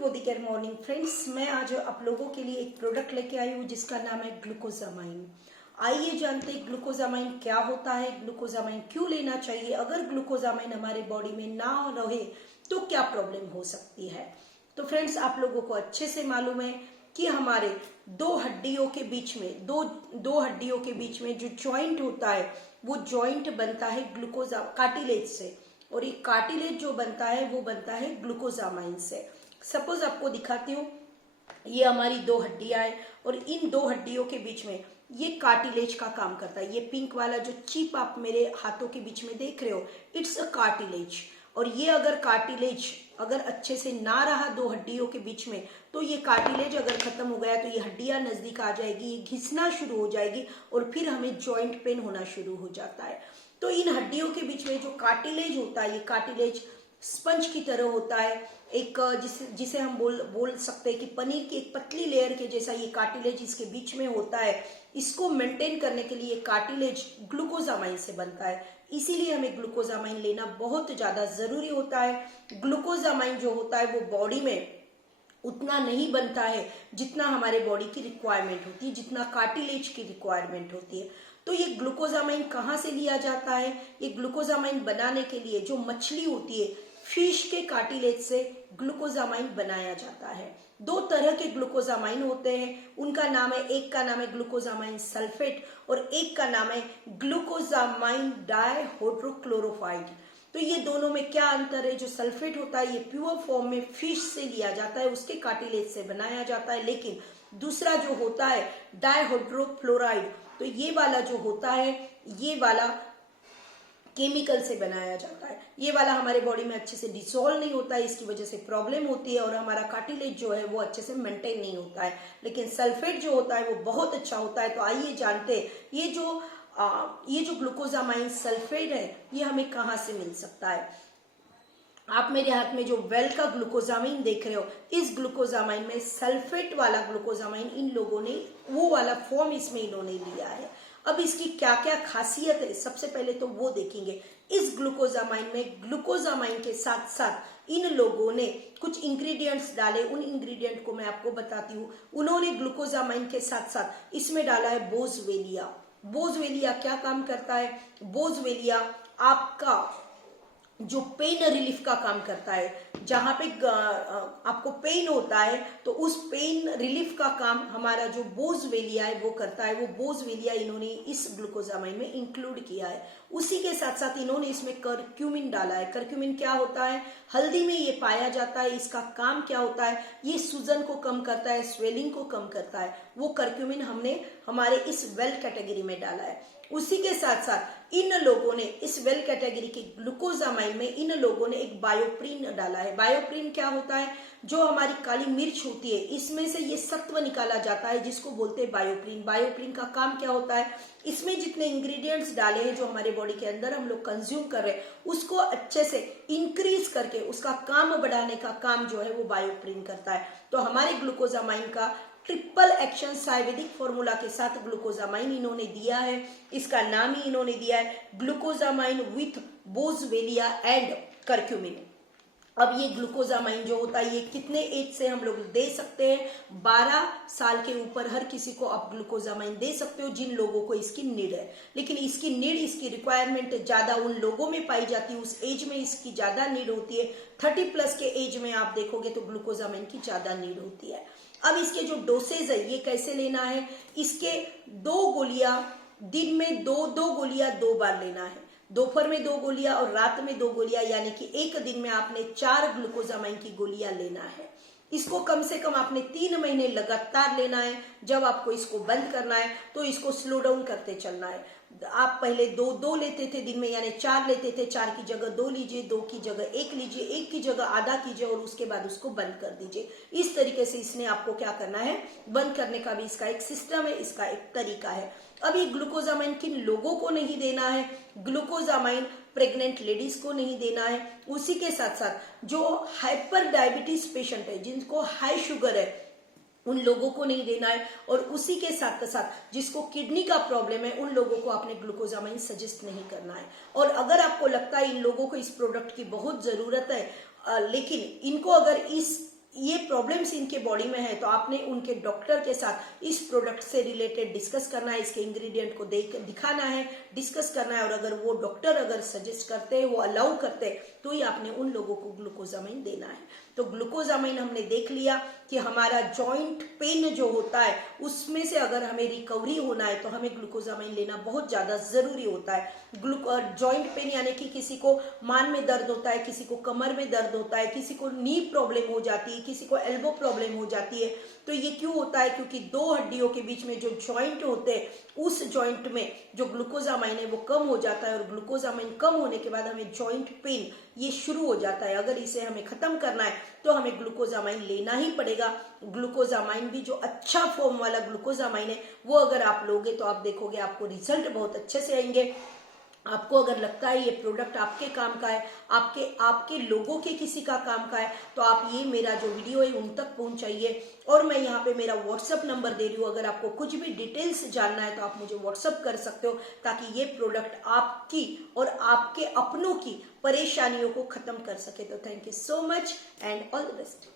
Body care morning friends, मैं आज आप लोगों के लिए एक प्रोडक्ट लेके आई हूँ जिसका नाम है ग्लूकोजामाइन। आइए जानते हैं ग्लूकोजामाइन क्या होता है, ग्लूकोजामाइन क्यों लेना चाहिए, अगर ग्लूकोजामाइन हमारे बॉडी में ना रहे तो क्या प्रॉब्लम हो सकती है। तो फ्रेंड्स, आप लोगों को अच्छे से मालूम है कि हमारे दो हड्डियों के बीच में दो हड्डियों के बीच में जो जॉइंट होता है वो जॉइंट बनता है कार्टिलेज से, और ये कार्टिलेज जो बनता है वो बनता है ग्लूकोजामाइन से। सपोज आपको दिखाती हूँ, ये हमारी दो हड्डियां हैं और इन दो हड्डियों के बीच में ये कार्टिलेज का काम करता है। ये पिंक वाला जो चिप आप मेरे हाथों के बीच में देख रहे हो, इट्स अ कार्टिलेज। और ये अगर कार्टिलेज अगर अच्छे से ना रहा दो हड्डियों के बीच में, तो ये कार्टिलेज अगर खत्म हो गया तो ये हड्डियां नजदीक आ जाएगी, ये घिसना शुरू हो जाएगी और फिर हमें जॉइंट पेन होना शुरू हो जाता है। तो इन हड्डियों के बीच में जो कार्टिलेज होता है, ये कार्टिलेज स्पंज की तरह होता है, एक जिसे हम बोल सकते हैं कि पनीर की एक पतली लेयर के जैसा ये कार्टिलेज इसके बीच में होता है। इसको मेंटेन करने के लिए कार्टिलेज ग्लूकोजामाइन से बनता है, इसीलिए हमें ग्लूकोजामाइन लेना बहुत ज्यादा जरूरी होता है। ग्लूकोजामाइन जो होता है वो बॉडी में उतना नहीं बनता है जितना हमारे बॉडी की रिक्वायरमेंट होती है, जितना कार्टिलेज की रिक्वायरमेंट होती है। तो ये ग्लूकोजामाइन कहाँ से लिया जाता है? ये ग्लूकोजामाइन बनाने के लिए जो मछली होती है, फिश के कार्टिलेज से ग्लूकोजामाइन बनाया जाता है। दो तरह के ग्लूकोजामाइन होते हैं, उनका नाम है, एक का नाम है ग्लूकोजामाइन सल्फेट और एक का नाम है ग्लूकोजामाइन डाइहाइड्रोक्लोरोफाइड। तो ये दोनों में क्या अंतर है? जो सल्फेट होता है ये प्योर फॉर्म में फिश से लिया जाता है, उसके कार्टिलेज से बनाया जाता है, लेकिन दूसरा जो होता है डाइहाइड्रोफ्लोराइड, तो ये वाला जो होता है ये वाला केमिकल से बनाया जाता है। ये वाला हमारे बॉडी में अच्छे से डिसॉल्व नहीं होता है, इसकी वजह से प्रॉब्लम होती है और हमारा कार्टिलेज जो है वो अच्छे से मेंटेन नहीं होता है। लेकिन सल्फेट जो होता है वो बहुत अच्छा होता है। तो आइए जानते हैं ये जो ग्लूकोजामाइन सल्फेट है ये हमें कहाँ से मिल सकता है। आप मेरे हाथ में जो वेल का ग्लूकोजामाइन देख रहे हो, इस ग्लूकोजामाइन में सल्फेट वाला ग्लूकोजामाइन इन लोगों ने वो वाला फॉर्म इसमें इन्होंने लिया है। अब इसकी क्या क्या खासियत है सबसे पहले तो वो देखेंगे। इस ग्लूकोजामाइन में ग्लूकोजामाइन के साथ साथ इन लोगों ने कुछ इंग्रेडिएंट्स डाले, उन इंग्रेडिएंट को मैं आपको बताती हूँ। उन्होंने ग्लूकोजामाइन के साथ साथ इसमें डाला है बोझवेलिया। बोझवेलिया क्या काम करता है? बोझवेलिया आपका जो पेन रिलीफ का काम करता है, जहां पे आपको पेन होता है तो उस पेन रिलीफ का काम हमारा जो बोझवेलिया है वो करता है। वो बोझवेलिया इन्होंने इस ग्लूकोजामाइन में इंक्लूड किया है। उसी के साथ साथ इन्होंने इसमें करक्यूमिन डाला है। करक्यूमिन क्या होता है? हल्दी में ये पाया जाता है। इसका काम क्या होता है? ये सूजन को कम करता है, स्वेलिंग को कम करता है। वो करक्यूमिन हमने हमारे इस वेल कैटेगरी में डाला है। उसी के साथ साथ इन लोगों ने इस वेल कैटेगरी के ग्लूकोजामाइन में इन लोगों ने एक बायोप्रिन डाला है। बायोप्रिन क्या होता है? जो हमारी काली मिर्च होती है इसमें से ये सत्व निकाला जाता है जिसको बोलते हैं बायोप्रिन। बायोप्रिन का काम क्या होता है? इसमें जितने इंग्रेडिएंट्स डाले हैं जो हमारे बॉडी के अंदर हम लोग कंज्यूम कर रहे हैं उसको अच्छे से इंक्रीज करके उसका काम बढ़ाने का काम जो है वो बायोप्रिन करता है। तो हमारे ग्लूकोजामाइन का ट्रिपल एक्शन आयुर्वेदिक फॉर्मूला के साथ ग्लूकोजामाइन इन्होंने दिया है। इसका नाम ही इन्होंने दिया है ग्लूकोजामाइन विथ बोझवेलिया एंड करक्यूमिन। अब ये ग्लूकोजामाइन जो होता है ये कितने एज से हम लोग दे सकते हैं? 12 साल के ऊपर हर किसी को आप ग्लूकोजामाइन दे सकते हो जिन लोगों को इसकी नीड है। लेकिन इसकी रिक्वायरमेंट ज्यादा उन लोगों में पाई जाती है, उस एज में इसकी ज्यादा नीड होती है। 30 प्लस के एज में आप देखोगे तो ग्लूकोजामाइन की ज्यादा नीड होती है। अब इसके जो डोसेज है ये कैसे लेना है? इसके 2 गोलियां दिन में दो गोलियां 2 बार लेना है। दोपहर में 2 गोलियां और रात में 2 गोलियां, यानी कि एक दिन में आपने 4 ग्लूकोजामाइन की गोलियां लेना है। इसको कम से कम आपने 3 महीने लगातार लेना है। जब आपको इसको बंद करना है तो इसको स्लो डाउन करते चलना है। आप पहले 2 लेते थे दिन में, यानी 4 लेते थे, 4 की जगह 2 लीजिए, 2 की जगह 1 लीजिए, 1 की जगह आधा कीजिए और उसके बाद उसको बंद कर दीजिए। इस तरीके से इसने आपको क्या करना है, बंद करने का भी इसका एक सिस्टम है, इसका एक तरीका है। अब ये ग्लूकोजामाइन किन लोगों को नहीं देना है? ग्लूकोजामाइन प्रेग्नेंट लेडीज को नहीं देना है। उसी के साथ साथ जो हाइपर डायबिटीज पेशेंट है, जिनको हाई शुगर है, उन लोगों को नहीं देना है। और उसी के साथ साथ जिसको किडनी का प्रॉब्लम है उन लोगों को आपने ग्लूकोजामाइन सजेस्ट नहीं करना है। और अगर आपको लगता है इन लोगों को इस प्रोडक्ट की बहुत जरूरत है, लेकिन इनको अगर इस ये प्रॉब्लम्स इनके बॉडी में है तो आपने उनके डॉक्टर के साथ इस प्रोडक्ट से रिलेटेड डिस्कस करना है, इसके इंग्रेडिएंट को दिखाना है, डिस्कस करना है, और अगर वो डॉक्टर अगर सजेस्ट करते हैं, वो अलाउ करते हैं, तो ही आपने उन लोगों को ग्लूकोजामाइन देना है। तो ग्लूकोजामाइन हमने देख लिया कि हमारा जॉइंट पेन जो होता है उसमें से अगर हमें रिकवरी होना है तो हमें ग्लूकोजामाइन लेना बहुत ज्यादा जरूरी होता है। जॉइंट पेन यानी कि किसी को मान में दर्द होता है, किसी को कमर में दर्द होता है, किसी को नी प्रॉब्लम हो जाती है, किसी को एल्बो प्रॉब्लम हो जाती है। तो ये क्यों होता है? क्योंकि दो हड्डियों के बीच में जो जॉइंट होते हैं उस जॉइंट में जो ग्लूकोजामाइन है वो कम हो जाता है, और ग्लूकोजामाइन कम होने के बाद हमें जॉइंट पेन ये शुरू हो जाता है। अगर इसे हमें खत्म करना है तो हमें ग्लूकोजामाइन लेना ही पड़ेगा। ग्लूकोजामाइन भी जो अच्छा फॉर्म वाला ग्लूकोजामाइन है वो अगर आप लोगे तो आप देखोगे आपको रिजल्ट बहुत अच्छे से आएंगे। आपको अगर लगता है ये प्रोडक्ट आपके काम का है, आपके लोगों के किसी का काम का है, तो आप ये मेरा जो वीडियो है उन तक पहुंचाइए। और मैं यहाँ पे मेरा व्हाट्सअप नंबर दे रही हूँ, अगर आपको कुछ भी डिटेल्स जानना है तो आप मुझे व्हाट्सअप कर सकते हो, ताकि ये प्रोडक्ट आपकी और आपके अपनों की परेशानियों को खत्म कर सके। तो thank you so much and all the best.